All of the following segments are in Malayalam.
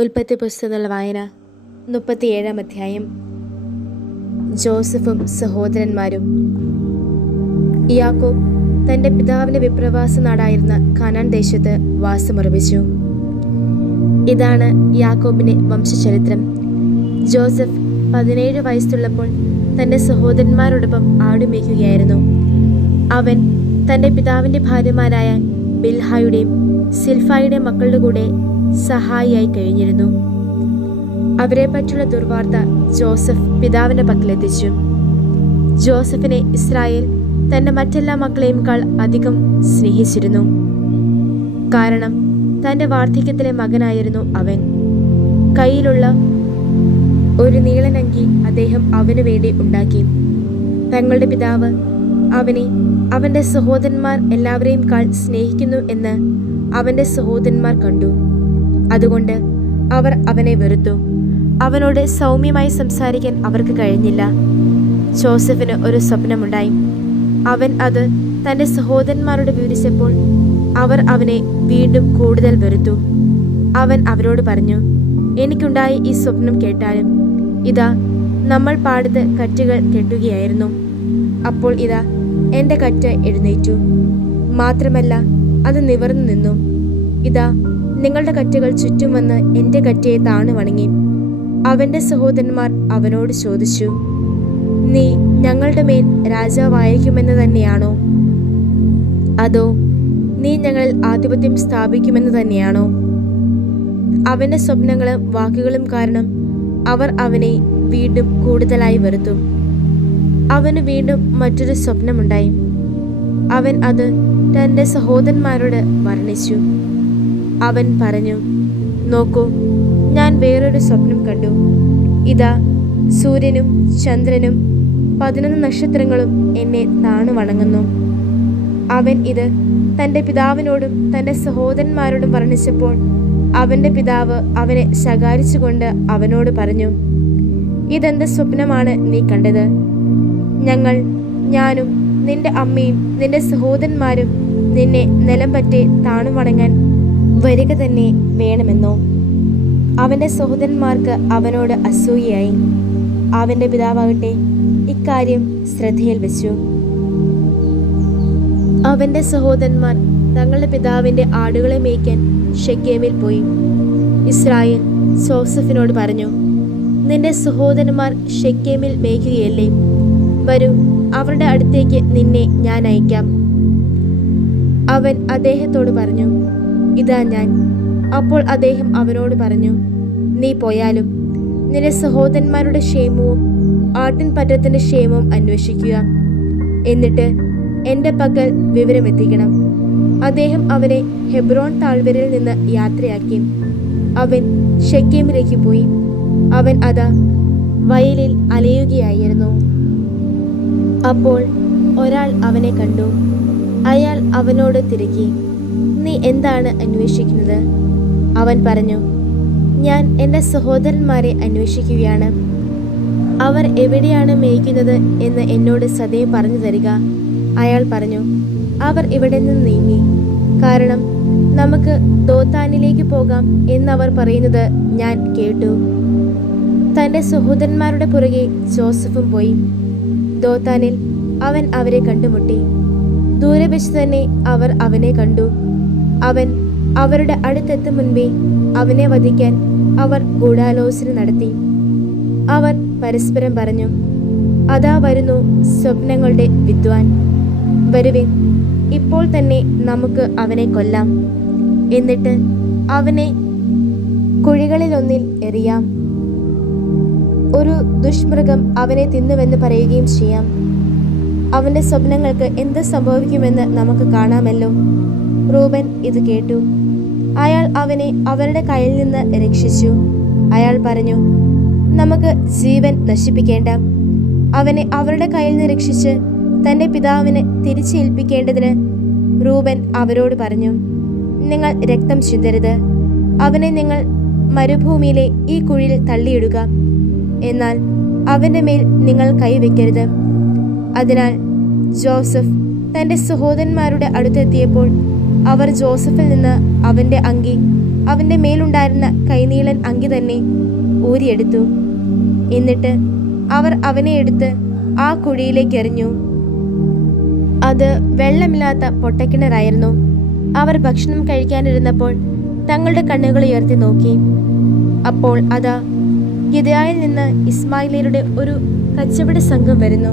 ഉൽപ്പത്തി പുസ്തകത്തിലുള്ള വായന 37-ാം അധ്യായം. ജോസഫും സഹോദരന്മാരും. യാക്കോബ് തൻ്റെ പിതാവിൻ്റെ വിപ്രവാസ നാടായിരുന്ന കനാൻ ദേശത്ത് വാസമുറപ്പിച്ചു. ഇതാണ് യാക്കോബിൻ്റെ വംശചരിത്രം. ജോസഫ് 17 വയസ്സുള്ളപ്പോൾ തൻ്റെ സഹോദരന്മാരോടൊപ്പം ആടുമേയ്ക്കുകയായിരുന്നു. അവൻ തൻ്റെ പിതാവിൻ്റെ ഭാര്യമാരായ ബിൽഹായുടെയും സിൽഫായുടെയും മക്കളുടെ കൂടെ സഹായിയായി കഴിഞ്ഞിരുന്നു. അവരെ പറ്റിയുള്ള ദുർവാർത്ത ജോസഫ് പിതാവിൻ്റെ പക്കലെത്തിച്ചു. ജോസഫിനെ ഇസ്രായേൽ തൻ്റെ മറ്റെല്ലാ മക്കളെയുംക്കാൾ അധികം സ്നേഹിച്ചിരുന്നു. കാരണം തൻ്റെ വാർദ്ധക്യത്തിലെ മകനായിരുന്നു അവൻ. കയ്യിലുള്ള ഒരു നീളനങ്കി അദ്ദേഹം അവനു വേണ്ടി ഉണ്ടാക്കി. തങ്ങളുടെ പിതാവ് അവനെ അവൻ്റെ സഹോദരന്മാർ എല്ലാവരെയും കാൾ സ്നേഹിക്കുന്നു എന്ന് അവൻ്റെ സഹോദരന്മാർ കണ്ടു. അതുകൊണ്ട് അവർ അവനെ വെറുത്തു. അവനോട് സൗമ്യമായി സംസാരിക്കാൻ അവർക്ക് കഴിഞ്ഞില്ല. ജോസഫിന് ഒരു സ്വപ്നമുണ്ടായി. അവൻ അത് തൻ്റെ സഹോദരന്മാരോട് വിവരിച്ചപ്പോൾ അവർ അവനെ വീണ്ടും കൂടുതൽ വെറുത്തു. അവൻ അവരോട് പറഞ്ഞു, എനിക്കുണ്ടായ ഈ സ്വപ്നം കേട്ടാലും ഇതാ നമ്മൾ പാടത്ത് കറ്റുകൾ കെട്ടുകയായിരുന്നു. അപ്പോൾ ഇതാ എൻ്റെ കറ്റ് എഴുന്നേറ്റു. മാത്രമല്ല അത് നിവർന്നു നിന്നു. ഇതാ നിങ്ങളുടെ കറ്റുകൾ ചുറ്റും വന്ന് എൻ്റെ കറ്റയെ താണു വണങ്ങി. അവൻ്റെ സഹോദരന്മാർ അവനോട് ചോദിച്ചു, നീ ഞങ്ങളുടെ മേൽ രാജാവായിരിക്കുമെന്ന് തന്നെയാണോ? അതോ നീ ഞങ്ങളിൽ ആധിപത്യം സ്ഥാപിക്കുമെന്ന് തന്നെയാണോ? അവൻ്റെ സ്വപ്നങ്ങളും വാക്കുകളും കാരണം അവർ അവനെ വീണ്ടും കൂടുതലായി വെറുത്തു. അവന് വീണ്ടും മറ്റൊരു സ്വപ്നമുണ്ടായി. അവൻ അത് തൻ്റെ സഹോദരന്മാരോട് വർണ്ണിച്ചു. അവൻ പറഞ്ഞു, നോക്കൂ, ഞാൻ വേറൊരു സ്വപ്നം കണ്ടു. ഇതാ സൂര്യനും ചന്ദ്രനും 11 നക്ഷത്രങ്ങളും എന്നെ താണു വണങ്ങുന്നു. അവൻ ഇത് തൻ്റെ പിതാവിനോടും തൻ്റെ സഹോദരന്മാരോടും വർണ്ണിച്ചപ്പോൾ അവൻ്റെ പിതാവ് അവനെ ശകാരിച്ചുകൊണ്ട് അവനോട് പറഞ്ഞു, ഇതെന്ത് സ്വപ്നമാണ് നീ കണ്ടത്? ഞാനും നിന്റെ അമ്മയും നിന്റെ സഹോദരന്മാരും നിന്നെ നിലം പറ്റി താണു വണങ്ങാൻ വരിക തന്നെ വേണമെന്നോ? അവൻ്റെ സഹോദരന്മാർക്ക് അവനോട് അസൂയയായി. അവൻ്റെ പിതാവാകട്ടെ ഇക്കാര്യം ശ്രദ്ധയിൽ വെച്ചു. അവൻ്റെ സഹോദരന്മാർ തങ്ങളുടെ പിതാവിൻ്റെ ആടുകളെ മേയ്ക്കാൻ ഷെക്കേമിൽ പോയി. ഇസ്രായേൽ ജോസഫിനോട് പറഞ്ഞു, നിന്റെ സഹോദരന്മാർ ഷെക്കേമിൽ മേയ്ക്കുകയല്ലേ? വരൂ, അവരുടെ അടുത്തേക്ക് നിന്നെ ഞാൻ അയക്കാം. അവൻ അദ്ദേഹത്തോട് പറഞ്ഞു, ഇതാ ഞാൻ. അപ്പോൾ അദ്ദേഹം അവനോട് പറഞ്ഞു, നീ പോയാലും നിന്റെ സഹോദരന്മാരുടെ ക്ഷേമവും ആട്ടിൻപറ്റത്തിൻ്റെ ക്ഷേമവും അന്വേഷിക്കുക. എന്നിട്ട് എൻ്റെ പക്കൽ വിവരമെത്തിക്കണം. അദ്ദേഹം അവനെ ഹെബ്രോൻ താഴ്വരയിൽ നിന്ന് യാത്രയാക്കി. അവൻ ഷെക്കേമിലേക്ക് പോയി. അവൻ അതാ വയലിൽ അലയുകയായിരുന്നു. അപ്പോൾ ഒരാൾ അവനെ കണ്ടു. അയാൾ അവനോട് തിരക്കി, നീ എന്താണ് അന്വേഷിക്കുന്നത്? അവൻ പറഞ്ഞു, ഞാൻ എൻ്റെ സഹോദരന്മാരെ അന്വേഷിക്കുകയാണ്. അവർ എവിടെയാണ് മേയ്ക്കുന്നത് എന്ന് എന്നോട് സദയം പറഞ്ഞു തരിക. അയാൾ പറഞ്ഞു, അവർ ഇവിടെ നിന്ന് നീങ്ങി. കാരണം നമുക്ക് ദോത്താനിലേക്ക് പോകാം എന്നവർ പറയുന്നത് ഞാൻ കേട്ടു. തൻ്റെ സഹോദരന്മാരുടെ പുറകെ ജോസഫും പോയി. ദോത്താനിൽ അവൻ അവരെ കണ്ടുമുട്ടി. ദൂരെ വെച്ച് തന്നെ അവർ അവനെ കണ്ടു. അവൻ അവരുടെ അടുത്തെത്തും മുൻപേ അവനെ വധിക്കാൻ അവർ ഗൂഢാലോചന നടത്തി. അവർ പരസ്പരം പറഞ്ഞു, അതാ വരുന്നു സ്വപ്നങ്ങളുടെ വിദ്വാൻ. വരുവിൻ, ഇപ്പോൾ തന്നെ നമുക്ക് അവനെ കൊല്ലാം. എന്നിട്ട് അവനെ കുഴികളിലൊന്നിൽ എറിയാം. ഒരു ദുഷ്മൃഗം അവനെ തിന്നുവെന്ന് പറയുകയും ചെയ്യാം. അവൻ്റെ സ്വപ്നങ്ങൾക്ക് എന്ത് സംഭവിക്കുമെന്ന് നമുക്ക് കാണാമല്ലോ. റൂബൻ ഇത് കേട്ടു. അയാൾ അവനെ അവരുടെ കയ്യിൽ നിന്ന് രക്ഷിച്ചു. അയാൾ പറഞ്ഞു, നമുക്ക് ജീവൻ നശിപ്പിക്കേണ്ട. അവനെ അവരുടെ കയ്യിൽ നിന്ന് രക്ഷിച്ച് തൻ്റെ പിതാവിന് തിരിച്ചേൽപ്പിക്കേണ്ടതിന് റൂബൻ അവരോട് പറഞ്ഞു, നിങ്ങൾ രക്തം ചിന്തരുത്. അവനെ നിങ്ങൾ മരുഭൂമിയിലെ ഈ കുഴിയിൽ തള്ളിയിടുക. എന്നാൽ അവൻ്റെ മേൽ നിങ്ങൾ കൈവയ്ക്കരുത്. അതിനാൽ ജോസഫ് തൻ്റെ സഹോദരന്മാരുടെ അടുത്തെത്തിയപ്പോൾ അവർ ജോസഫിൽ നിന്ന് അവൻ്റെ അങ്കി അവൻ്റെ മേലുണ്ടായിരുന്ന കൈനീളൻ അങ്കി തന്നെ ഊരിയെടുത്തു. എന്നിട്ട് അവർ അവനെ എടുത്ത് ആ കുഴിയിലേക്ക് എറിഞ്ഞു. അത് വെള്ളമില്ലാത്ത പൊട്ടക്കിണറായിരുന്നു. അവർ ഭക്ഷണം കഴിക്കാനിരുന്നപ്പോൾ തങ്ങളുടെ കണ്ണുകൾ ഉയർത്തി നോക്കി. അപ്പോൾ അതാ, ഗിദെയായിൽ നിന്ന് ഇസ്മായില്യരുടെ ഒരു കച്ചവട സംഘം വരുന്നു.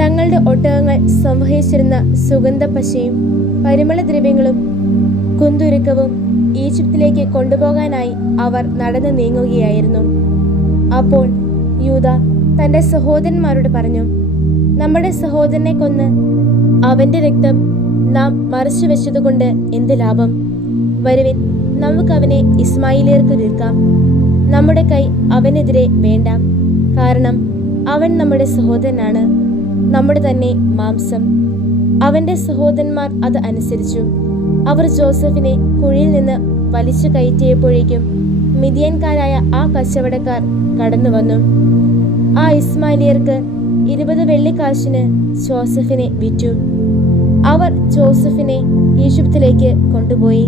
തങ്ങളുടെ ഒട്ടകങ്ങൾ സംവഹിച്ചിരുന്ന സുഗന്ധപ്പശയും പരിമളദ്രവ്യങ്ങളും കുന്തുരുക്കവും ഈജിപ്തിലേക്ക് കൊണ്ടുപോകാനായി അവർ നടന്നു നീങ്ങുകയായിരുന്നു. അപ്പോൾ യൂദ തൻ്റെ സഹോദരന്മാരോട് പറഞ്ഞു, നമ്മുടെ സഹോദരനെ കൊന്ന് അവൻ്റെ രക്തം നാം മറച്ചു വെച്ചതുകൊണ്ട് എന്ത് ലാഭം? വരുവിൻ, നമുക്ക് അവനെ ഇസ്മായിലിയർക്ക് തീർക്കാം. നമ്മുടെ കൈ അവനെതിരെ വേണ്ട, കാരണം അവൻ നമ്മുടെ സഹോദരനാണ്, നമ്മുടെ തന്നെ മാംസം. അവൻ്റെ സഹോദരന്മാർ അത് അനുസരിച്ചു. അവർ ജോസഫിനെ കുഴിയിൽ നിന്ന് വലിച്ചു കയറ്റിയപ്പോഴേക്കും മിദ്യാൻകാരായ ആ കച്ചവടക്കാർ കടന്നു വന്നു. ആ ഇസ്മായിലിയർക്ക് 20 വെള്ളിക്കാശിന് ജോസഫിനെ വിറ്റു. അവർ ജോസഫിനെ ഈജിപ്തിലേക്ക് കൊണ്ടുപോയി.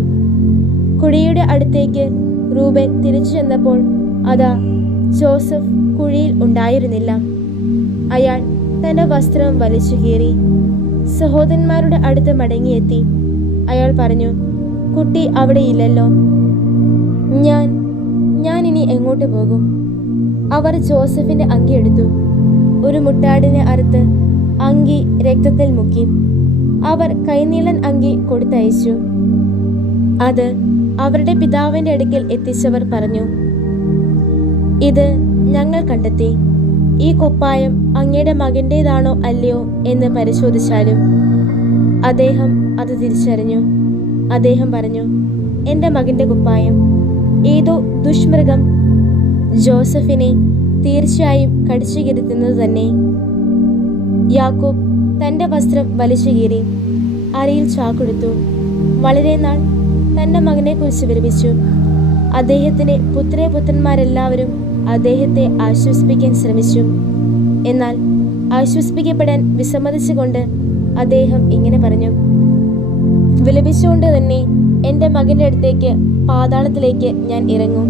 കുഴിയുടെ അടുത്തേക്ക് റൂബൻ തിരിച്ചു ചെന്നപ്പോൾ അതാ, ജോസഫ് കുഴിയിൽ ഉണ്ടായിരുന്നില്ല. അയാൾ തൻ്റെ വസ്ത്രം വലിച്ചു കീറി സഹോദരന്മാരുടെ അടുത്ത് മടങ്ങിയെത്തി. അയാൾ പറഞ്ഞു, കുട്ടി അവിടെയില്ലല്ലോ. ഞാൻ ഇനി എങ്ങോട്ട് പോകും? അവർ ജോസഫിന്റെ അങ്കി എടുത്തു. ഒരു മുട്ടാടിനെ അറുത്ത് അങ്കി രക്തത്തിൽ മുക്കി. അവർ കൈനീളൻ അങ്കി കൊടുത്തയച്ചു. അത് അവരുടെ പിതാവിന്റെ അടുക്കൽ എത്തിച്ചവർ പറഞ്ഞു, ഇത് ഞങ്ങൾ കണ്ടെത്തി. ഈ കുപ്പായം അങ്ങയുടെ മകൻ്റേതാണോ അല്ലയോ എന്ന് പരിശോധിച്ചാലും. അദ്ദേഹം അത് തിരിച്ചറിഞ്ഞു. അദ്ദേഹം പറഞ്ഞു, എൻ്റെ മകൻ്റെ കുപ്പായം. ഏതോ ദുഷ്മൃഗം ജോസഫിനെ തീർച്ചയായും കടിച്ചു കീറുന്നത് തന്നെ. യാക്കോബ് തൻ്റെ വസ്ത്രം വലിച്ചു കീറി അരയിൽ ചാക്കെടുത്തു. വളരെ നാൾ തൻ്റെ മകനെക്കുറിച്ച് വിലപിച്ചു. അദ്ദേഹത്തിൻ്റെ പുത്രന്മാരെല്ലാവരും അദ്ദേഹത്തെ ആശ്വസിപ്പിക്കാൻ ശ്രമിച്ചു. എന്നാൽ ആശ്വസിപ്പിക്കപ്പെടാൻ വിസമ്മതിച്ചുകൊണ്ട് അദ്ദേഹം ഇങ്ങനെ പറഞ്ഞു, വിലപിച്ചുകൊണ്ട് തന്നെ എൻ്റെ മകൻ്റെ അടുത്തേക്ക് പാതാളത്തിലേക്ക് ഞാൻ ഇറങ്ങും.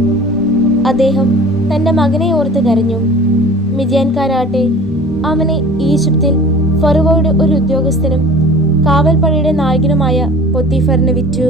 അദ്ദേഹം തൻ്റെ മകനെ ഓർത്ത് കരഞ്ഞു. മിദ്യാൻകാരാട്ടെ അവനെ ഈജിപ്തിൽ ഫറവോയുടെ ഒരു ഉദ്യോഗസ്ഥനും കാവൽപ്പടയുടെ നായകനുമായ പൊത്തിഫറിന് വിറ്റു.